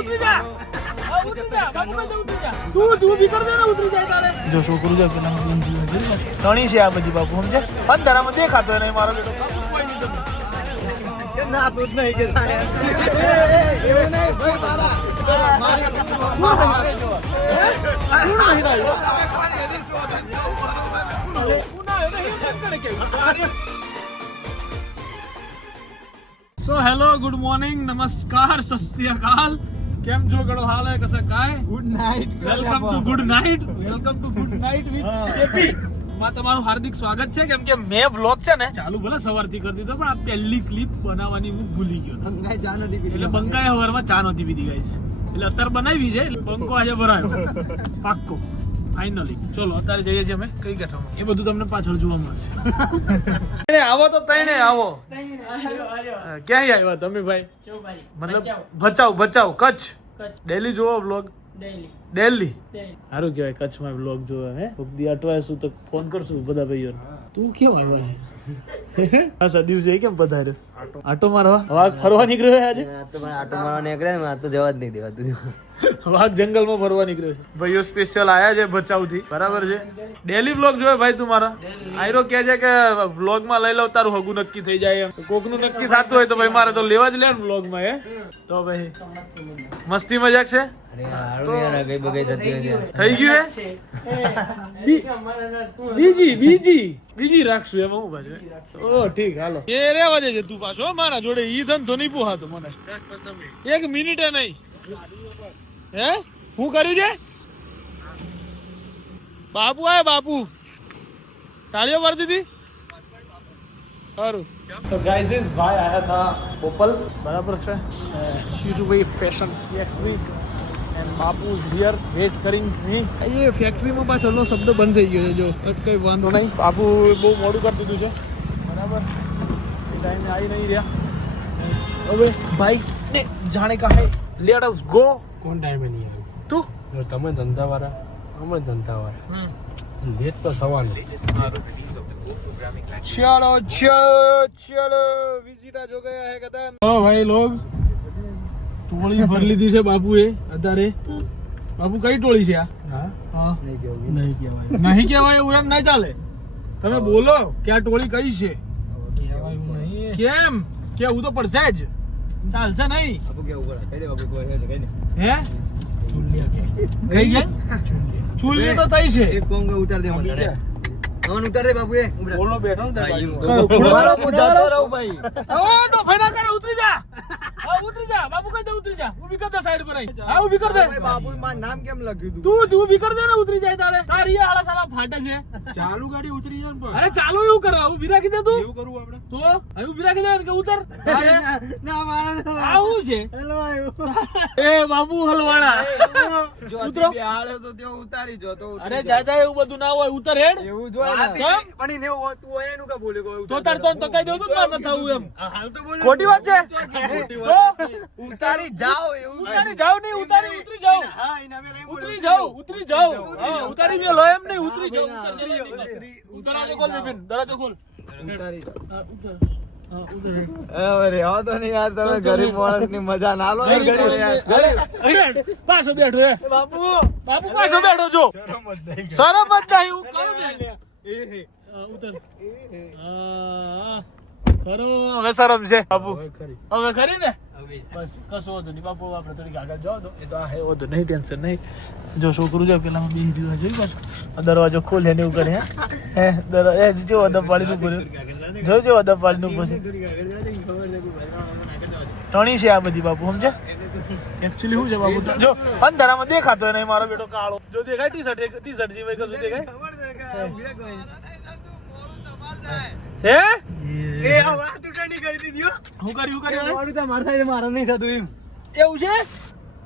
ઉતરી જા. જા. બાપુ કહી દે ઉતરી જા. તું તું બી કર દે ને ઉતરી જાય તારે. જો છોકરું છે પેલા છે આ બધી બાપુ સમજે અંધારામાં દેખાતો નહીં મારો બેટો. બાપુ કોઈ નહીં તમે ના તું જ નહીં કે એવું નહીં ભાઈ મારા. સો હેલો ગુડ મોર્નિંગ નમસ્કાર સત અકાલ. કેમ છો ગળો હાલ હે કસે કાય good night welcome to good night welcome to good night with KP માં તમારું હાર્દિક સ્વાગત છે કેમ કે મેં વ્લોગ છે ને ચાલુ ભલે સવારથી કરી દીધો પણ આ પહેલી ક્લિપ બનાવવાની હું ભૂલી ગયો બંકાય ચા નથી પીધી. એટલે બંકાય હવારમાં ચા નહોતી પીધી ગાઈસ એટલે અત્યારે બનાવી છે એટલે બંકો આજે ભરાયો. પાક્કો. ફાઇનલી ચલો અત્યારે જઈએ છીએ અમે કઈ ગઠામાં એ બધું તમને પાછળ જોવા મળશે. આવો તો તઈને આવો. ક્યાંય આવ્યા તમે ભાઈ? મતલબ ભચાઉ ભચાઉ કચ્છ. ડેલી જોવો બ્લોગ ડેલી. સારું કહેવાય કચ્છમાં બ્લોગ જોવે હે? દી અટવાયશું તો ફોન કરશું બધા ભાઈઓને. તું કેમ આવ્યો છે? આ સા દિવસે કેમ પધાર્યો? આટો. મારવા વાઘ ફરવા નીકળ્યો આજે? આ તો મને આટો મારવા નીકળ્યો ને આ તો જવા જ નહીં દેવાતું. વાઘ જંગલમાં ફરવા નીકળ્યો છે. ભાઈઓ સ્પેશિયલ આયા છે ભચાઉ થી બરાબર છે? ડેલી વ્લોગ જોવે ભાઈ તું મારા? આયરો કહે છે કે વ્લોગમાં લઈ લઉં તારું હગું નક્કી થઈ જાય એમ. કોકનું નક્કી થતું હોય તો ભાઈ મારે તો લેવા જ લે ને વ્લોગમાં હે? તો ભાઈ મસ્તી મજાક છે? થઈ ગયું હે? બી- બીજી બીજી. બીજી રાખશું એમાં હું પાછું ઓ ઠીક હાલો. એ રેવા દેજે તું પાછો મારા જોડે. ઈ ધંધો નહીં પોહાતો મને. એક મિનિટે નહીં. હે? હું કર્યું છે? બાપુ આય બાપુ. તાળીઓ પર દીધી? સારું. તો ગાઈઝ ભાઈ આયા થા પોપલ બરાબર છે? Shirubhai fashion factory and Bapu's here wait કરીને મી એ ફેક્ટરીમાં પાછળનો શબ્દ બંધ થઈ ગયો છે જો કંઈ વાંધો નહીં. બાપુ બહુ મોડું કરી દીધું છે બરાબર એ આવી નહીં રહ્યા હવે ભાઈ ને જાણે કહે લેટ અસ ગો કોણ ટાઈમે નહીં આવ્યું તું તમે ધંધાવાળા અમે ધંધાવાળા લેટ તો થવાનું ચલો ચલો વિઝિટા જો ગયા હે કદમ ચલો ભાઈ લોગ ટોળી ભરી લીધી છે બાપુએ અત્યારે બાપુ કઈ ટોળી છે આ હા હા નહીં કહેવાય નહીં કહેવાય એવું એમ ના ચાલે તમે બોલો કે આ ટોળી કઈ છે કહેવાય એવું નહીં કેમ કેવું તો પડશે જ ચાલશે નહીં કોઈ છે હે કઈ જાય ચૂલી તો થઈ છે એક કોંગ ઉતાર દે મને તને ઉતાર દે બાપુ એ બોલો બેઠો ને જતો રહું ભાઈ ના કરે ઉતરી જા. હા ઉતરી જા. બાપુ કહી દે ઉતરી જા. ઊભી કર દે સાઈડ પર. હા ઊભી કર દે. બાપુ માં નામ કેમ લખ્યું તું? તું તું ઊભી કર દે ને ઉતરી જાય તારે. તારી એ હાલા સાલા ફાટે છે. ચાલુ ગાડી ઉતરી જાય ને પણ. અરે ચાલુ એવું કરવા ઊભી રાખી દે તું. એવું કરું આપણે? તો હવે ઊભી રાખી દે ને કે ઉતર. અરે, ના મારે આવું છે? હેલો આવ્યો એ બાપુ હલવાણા. જો ઉતરો. હજી તો ત્યાં ઉતારી જો તો અરે જાજા એવું બધું ના હોય ઉતર હેડ. એવું જ હોય ને. કેમ? પણ એને તું એનું કે બોલે તો તાર તો તો કહી દઉં તું ને મારે ન થવું એમ. હાલ તો ખોટી વાત છે? ઉતારી જાઓ ઉતારી જાઓ નહીં ઉતારી. ઉતરી લઈ ઉતરી જાઓ ઉતરી જાઓ. ઉતારી ગયો લો એમ નહીં ઉતરી જાઓ ઉતર દરવાજો ખોલ બિપિન દરવાજો ખોલ. ઉતારી ગરીબ માણસની મજા ના લો પાછો બેઠો બાપુ. બાપુ પાછો બેઠો જો. શરમ જ નહીં હું કહું ઉતર. હા, ખરો? હવે શરમ છે બાપુ. હવે ખરી. ને? બસ કશો વાંધો નહીં. બાપુ આપણે થોડીક આગળ જાઓ તો. એ તો આ હે વધુ નહીં ટેન્શન નહીં. જો છોકરું જો પેલા બે દિવસ જોઈ પાછું? દરવાજો ખોલે ને એવું કરે હે? હે દરવાજો એ જો અદબ પાડીનું પૂર્યું જો જો અદબ પાડીનું પછી ટણી છે આ બધી બાપુ સમજે એકચ્યુઅલી શું છે બાપુ? જો અંધારામાં દેખાતો નહીં મારો બેટો કાળો. જો દેખાય ટી શર્ટ ટી શર્ટ સિવાય કશું દેખાય? હે? એ આ વાત ઉઠાની કરી દીધી હો. હું કર્યું કર્યું મારું તો મારા થાય મારા નહીં થતું એમ. એવું છે?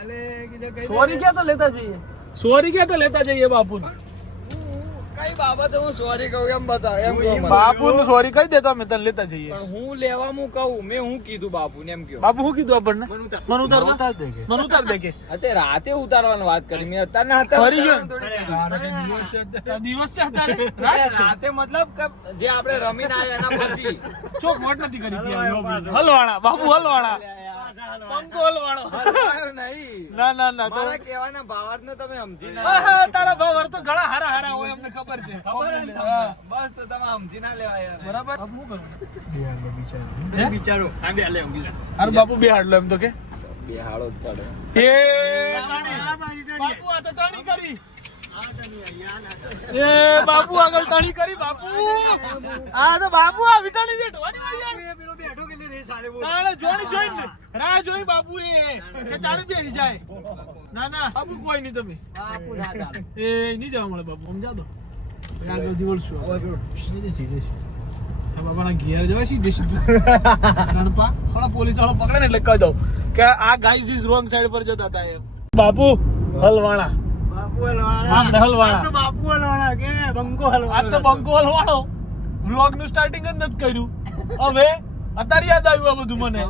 એટલે કીધું સોરી ક્યાં તો લેતા જઈએ? સોરી ક્યાં તો લેતા જઈએ બાપુ? કઈ બાબત હું સોરી કહું એમ બતાવ એમ બાપુ નું સોરી કહી દેતો અમે તને લેતા જઈએ. પણ હું લેવા હું કહું મેં હું કીધું બાપુ ને એમ કયો બાપુ હું કીધું આપણને? મન ઉતાર. ઉતાર દે? કે. મન ઉતાર દે કે? અત્યારે રાતે ઉતારવાની વાત કરી. મેં અત્યારે ના હતા ફરી ગયો. દિવસ છે અત્યારે? રાતે મતલબ કે જે આપણે રમીને આયા એના પછી. ચોક વોટ નથી કરી હલવાણા બાપુ હલવાણા. પંકો હલવાણો નહીં. ના ના ના તો મારા કહેવાના ભાવાર્થને તમે સમજી ના તારા ભાવ તો ઘણા હારા હારા હોય અમને ખબર છે. ખબર હે ને તમને? હા. બસ તો તમે સમજી ના લેવા યાર બરાબર? હવે શું કરું? હે? વિચારો બે લે અરે બાપુ બે હાડલો એમ તો કે. બે એ! બાપુ આ તો ટાણી કરી. એ બાપુ આગળ ટાણી કરી બાપુ. આ તો બાપુ આ વિટાણી બેઠો. તાણે જોઈ જોઈને. રાહ જોઈ બાપુ એ કે ચાલુ બેસી જાય. ના ના બાપુ કોઈ નહીં તમે. એ નહીં જવા મળે બાપુ સમજા દો આગળથી વળશું બાપાના ઘેર જવાય સીધે સીધું. ગણપા થોડા પોલીસ વાળો પકડે ને એટલે કહી દઉં કે આ ગાઈઝ ઇઝ રોંગ સાઈડ પર જતા હતા એમ. બાપુ હલવાણા. બાપુ હલવાણા. હલવાણા. બાપુ હલવાણા કે બંકો આ તો બંકો હલવાણો. વ્લોગનું સ્ટાર્ટિંગ જ નથી કર્યું. હવે અત્યારે યાદ આવ્યું આ બધું મને.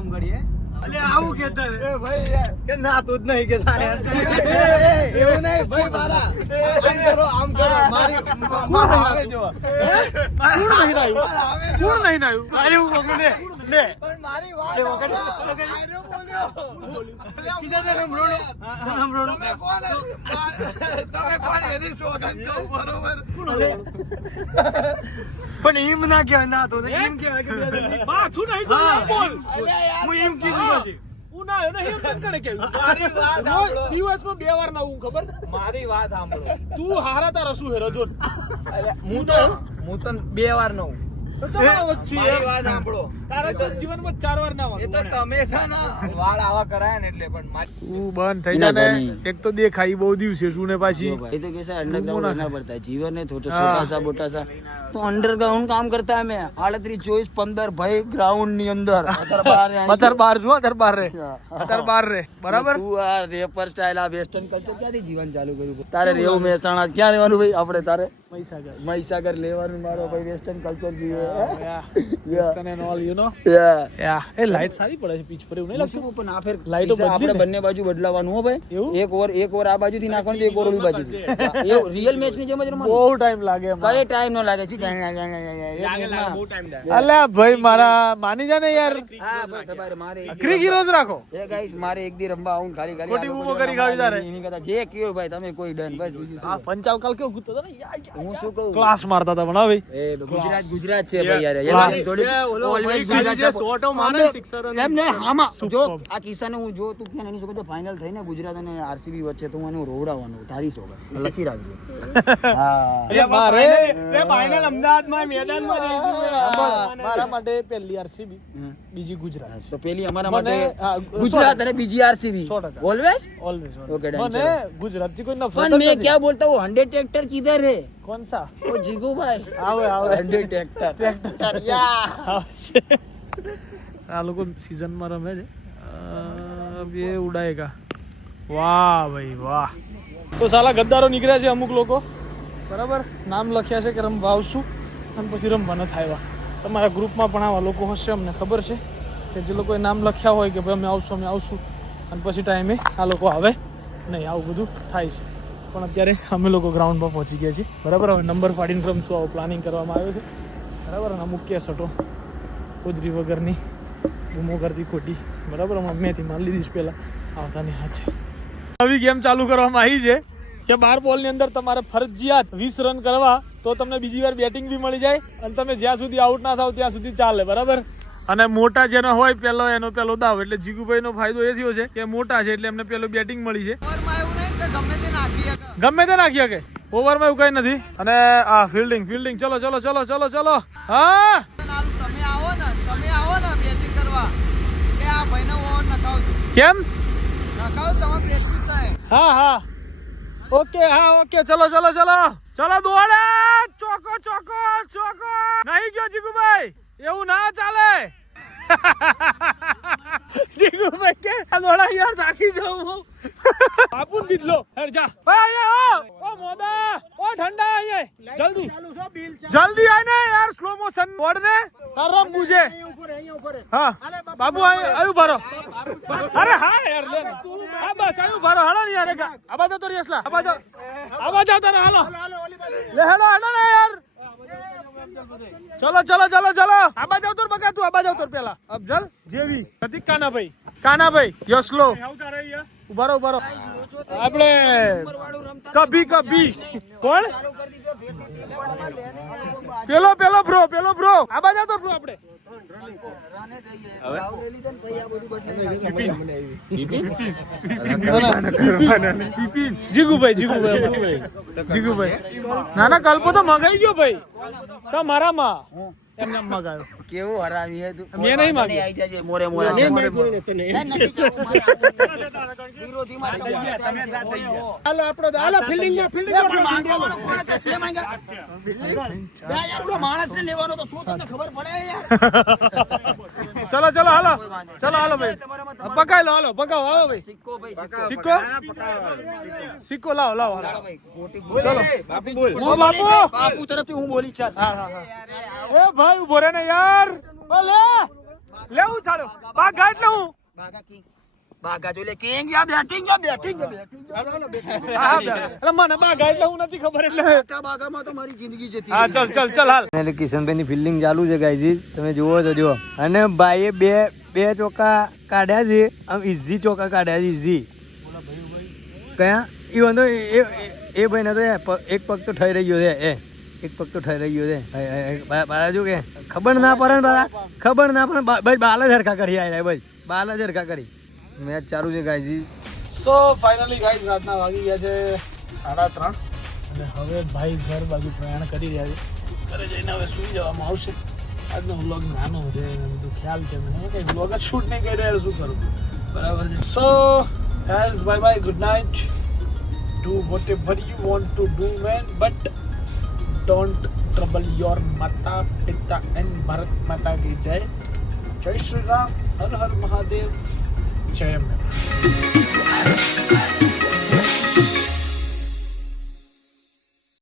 અલે આવું કે એ ભાઈ કે ના તું જ નહીં કે યાર. એવું નહીં ભાઈ મારા. આમ કરો આમ કરો. મારી મારા આવે જો? કોણ નહીં આવ્યું? કોણ નહીં આવ્યું? અરે હું મને લે. મારી વાત એ વખત આર્યો બોલ્યો. કીધા તને હમણાં તને તમે કોણ તમે કોણ એની સોગંદ કહો બરોબર? પણ એમ ના કહેવાય ના તો એમ કહેવાય કે બે માથું નહીં તો બોલ. હું એમ કીધું પછી. હું નહીં એમ કણે કેવું મારી વાત સાંભળો. દિવસમાં બે વાર નવું ખબર? મારી વાત સાંભળો. તું હારા તારા શું હેરો જો હું તો હું તો બે વાર નવું ને અંડરગ્રાઉન્ડ કામ કરતા અમે. આડત્રીસ ચોવીસ પંદર ભાઈ ગ્રાઉન્ડની અંદર. અથર બાર જો અત્યાર બાર રે. અત્યાર બાર રે. બરાબર? તું આ રેપર સ્ટાઇલ આ વેસ્ટર્ન કલ્ચર ક્યાંથી જીવન ચાલુ કર્યું? તારે રેવું મહેસાણા ક્યાં રહેવાનું ભાઈ? આપડે તારે મહીસાગર. મહીસાગર લેવાનું મારો ભાઈ વેસ્ટર્ન કલ્ચર જીવે. Western and all you know yeah yeah A light સારી પડે છે પીચ પર એવું નહીં લાગતું? પણ આ ફેર લાઈટો બદલી આપણે બંને બાજુ બદલાવાનું હો ભાઈ. એક ઓવર એક ઓવર આ બાજુથી નાખવાનું એક ઓવર ઓલી બાજુથી. એ રિયલ મેચની જેમ જ રમવાનું. બહુ ટાઈમ લાગે કઈ ટાઈમ નો લાગે? છે એક લાગે અલ્યા ભાઈ મારા માની જા ને યાર. હા ભાઈ તમારે મારે ક્રિક રાખો. એ ગાઈસ મારે એક દી રમવા આવું ખાલી ખાલી કોટી જોડે કરી ખાવી તારે. એની કરતા જે કયો ભાઈ તમે કોઈ ડન બસ બીજું આ પંચાલ કાલ કેવું ગુતો ને? યા, યા. હું શું કહું? ક્લાસ મારતા હતા ભણા ગુજરાત ગુજરાત છે ભાઈ યાર. યાર થોડી ઓલવેઝ ગુજરાત છે શોટો મારે સિક્સર એમ ને આમાં જો આ કિસ્સાને હું જો તું કે એની સોગત ફાઇનલ થઈને ગુજરાત અને આરસીબી વચ્ચે તો હું એને રોવડાવવાનો તારી સોગત લખી રાખજો. હા. મારે એ ફાઇનલ અમદાવાદમાં મેદાનમાં મારા માટે પહેલી આરસીબી બીજી ગુજરાત. તો પહેલી અમારા માટે ગુજરાત અને બીજી આરસીબી ઓલવેઝ ઓલવેઝ ઓકે મને ગુજરાત કોઈ નફરત નહીં મેં ક્યાં બોલતા હું 100 ટ્રેક્ટર કિધર હે કોણ સા ઓ જીગુભાઈ. આવે આવે. હંડી ટ્રેક્ટર ટ્રેક્ટર યા. આ લોકો સિઝનમાં રમે છે. અબ એ ઉડાયેગા વાહ ભાઈ વાહ. તો સાલા ગદ્દારો નીકળ્યા છે અમુક લોકો. બરાબર? નામ લખ્યા છે કે રમવા આવશું અને પછી રમવા ન થાય તમારા ગ્રુપમાં પણ આવા લોકો હશે અમને ખબર છે. કે જે લોકોએ નામ લખ્યા હોય કે ભાઈ અમે આવશું અમે આવશું. અને પછી ટાઈમે આ લોકો આવે. નહીં આવું બધું થાય છે. પણ અત્યારે અમે લોકો ગ્રાઉન્ડ પર પહોંચી ગયા છીએ. બરાબર, હવે નંબર પાડીને રમશું આવું પ્લાનિંગ કરવામાં આવ્યું છે? બરાબર, અને અમુક સટો ઉજરી વગરની, બૂમો કરતી ખોટી. બરાબર હમણાં મેથી મારી લીધી છે પહેલાં. આવતાની હાથે. નવી ગેમ ચાલુ કરવામાં આવી છે કે બાર બોલની અંદર તમારે ફરજિયાત વીસ રન કરવા, તો તમને બીજી વાર બેટિંગ બી મળી જાય અને તમે જ્યાં સુધી આઉટ ના થાવ ત્યાં સુધી ચાલે, બરાબર? અને મોટા જેનો હોય, પેલો એનો પેલો દાવ. એટલે જીગુભાઈનો ફાયદો એ થયો છે કે મોટા છે, એટલે એમને પેલો બેટિંગ મળી છે ઓવરમાં એવું નહીં કે ગમે તે નાખી શકે. ઓવરમાં એવું કઈ નથી. અને આ ફિલ્ડિંગ ફિલ્ડિંગ ચલો ચલો ચલો ચલો ચલો. હા? તમે આવો ને તમે આવો ને બેટિંગ કરવા. કે આ ભાઈને ઓવર નખાવજો કેમ? નખાવ પ્રેક્ટિસ થાય. હા હા. ઓકે હા ઓકે. ચલો ચલો ચલો. ચલો દોડે! ચોકો ચોકો ચોકો. નહીં ગયો જીગુભાઈ. એવું ના ચાલે. જીગુભાઈ કે આ દોડા યાર થાકી જાઉં હું બાપુ બીજલો હેડ જા આવો. ઓ મોદા ઓ ઠંડા અહીંયા જલ્દી જલ્દી આય ને યાર સ્લો મોશન બોર્ડ ને તારો મુજે હા બાબુ આય આયુ ભરો અરે હા યાર લે. હા બસ આયુ ભરો હાલો ને યાર આબા જાવ તો રિયસલા આબા જાવ આબા જાવ તને હાલો લે હેડો હેડો ને યાર ચલો ચલો ચલો ચલો આબા જાવ તો બકા તું આબા જાવ તો પેલા અબ જલ જેવી પ્રતિક કાના ભાઈ કાનાભાઈ યો સ્લો ઊભા રહો ઊભા રહો. આપણે કભી કભી? કોણ? પેલો પેલો બ્રો પેલો બ્રો આ બાજુ તો બ્રો આપણે. જીગુભાઈ જીગુભાઈ. જીગુભાઈ. ના ના કલ્પો તો મગાઈ ગયો ભાઈ. તો મારામાં એમને ને મગાયો કેવું હરામી હે તું મેં નહીં માગ્યું. આઈ જાજે મોરે મોરે મોરે મોરે મોરે. ના, નથી જવું, મારે વિરોધીમાં તમારે ત્યાં છે, હોય, હોય. હાલો આપણો હાલો ફિલ્ડિંગમાં ફિલ્ડિંગ એ માંગવાનો કોણ હતો? તે યાર, ઓલો માણસને લેવાનો તો શું તમને ખબર પડે યાર? ચલો ચલો હાલો. ચલો હાલો ભાઈ. પકાઈ લો હાલો પકાવો આવો ભાઈ. સિક્કો ભાઈ, સિક્કો. સિક્કો? સિક્કો લાવો લાવો હાલો. ચલો. બાપુ બોલ. બાપુ! બાપુ તરફથી હું બોલી છે. હા હા એ ભાઈ ઊભો રે ને યાર. ઓ લે લેવું ચાલો બાગા એટલે હું? બાગા કી બાગા જો લે કિંગ યા બેટિંગ યા બેટિંગ યા બેટિંગ હા હા એટલે મને બાગા એટલે હું નથી ખબર એટલે. મોટા બાગામાં તો મારી જિંદગી જતી હા ચલ ચલ ચલ હાલ. એટલે કિશનભાઈની ફિલ્ડિંગ ચાલુ છે ગાઈજી તમે જુઓ તો જુઓ. અને ભાઈએ બે બે ચોકા કાઢ્યા છે. આમ ઈઝી ચોકા કાઢ્યા છે ઈઝી કયા? એ વાંધો એ એ- એ ભાઈને તો એક પગ તો થઈ રહ્યો છે એ. એક પગ તો થઈ રહ્યો છે. બાજુ કે ખબર ના પડે ને બાલા ખબર ના પડે બાલ જ હરખા કરી આવ્યા ભાઈ બાલ જ હરખા કરી. મેચ ચાલુ છે ગાયજી સો ફાઇનલી ગાઈઝ રાતના વાગી ગયા છે સાડા ત્રણ. અને હવે ભાઈ ઘર બાજુ પ્રયાણ કરી રહ્યા છે. ઘરે જઈને હવે સુઈ જવામાં આવશે. આજનો વ્લોગ નાનો છે બધું ખ્યાલ છે મને. કંઈ વ્લોગ જ શૂટ નહીં કરી રહ્યા, શું કરું? બરાબર છે. So guys bye bye good night do whatever you want to do man but don't trouble your માતા પિતા એન્ડ ભારત માતા કી જય જય શ્રી રામ હર હર મહાદેવ 钱也没了。